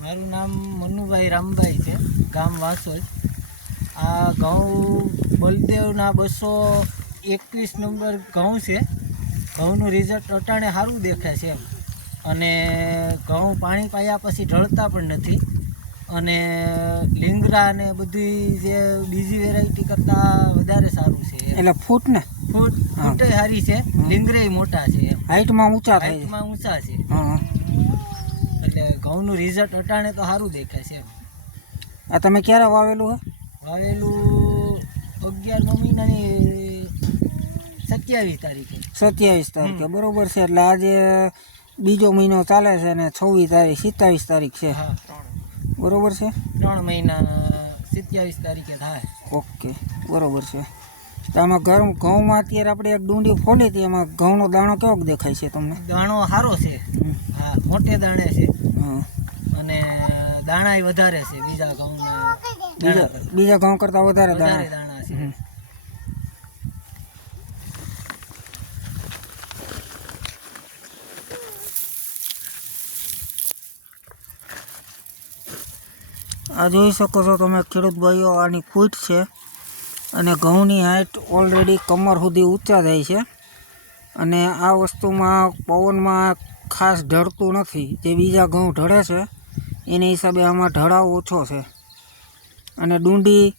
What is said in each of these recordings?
મારું નામ મનુભાઈ રામભાઈ છે, ગામ વાસોદ। આ ઘઉં બલદેવના 221 નંબર ઘઉં છે। ઘઉંનું રિઝલ્ટ અટાણે સારું દેખાય છે એમ, અને ઘઉં પાણી પાયા પછી ઢળતા પણ નથી, અને લીંગરા ને બધી જે બીજી વેરાયટી કરતાં વધારે સારું છે। એટલે ફૂટ સારી છે, લીંગરે મોટા છે એમ, હાઈટમાં ઊંચા થાય, હાઈટમાં ઊંચા છે। હા, એટલે ઘઉંનું રિઝલ્ટ અટાણે તો સારું દેખાય છે એમ। આ તમે ક્યારે વાવેલું હે? વાવેલું 11મા મહિનાની 27 તારીખે। 27 તારીખે, બરોબર છે। એટલે આજે બીજો મહિનો ચાલે છે ને 26 તારીખ 27 તારીખ છે, હા, બરોબર છે। 3 મહિના 27 તારીખે થાય। ઓકે, બરોબર છે। તો આમાં ઘઉંમાં અત્યારે આપણે એક ડુંડી ફોલી હતી, એમાં ઘઉંનો દાણો કેવો દેખાય છે તમને? દાણો સારો છે, હા, મોટે દાણે છે, હા, અને દાણા વધારે છે બીજા ઘઉંના, બીજા ઘઉં કરતાં વધારે દાણા છે। આ જોઈ શકો છો તમે ખેડૂત ભાઈઓ, આની ફૂટ છે, અને ઘઉંની હાઈટ ઓલરેડી કમર સુધી ઊંચા જાય છે, અને આ વસ્તુમાં પવનમાં ખાસ ઢળતું નથી। જે બીજા ઘઉં ઢળે છે એના હિસાબે આમાં ઢળાવ ઓછો છે, અને ડુંડી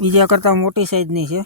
બીજા કરતાં મોટી સાઈઝની છે।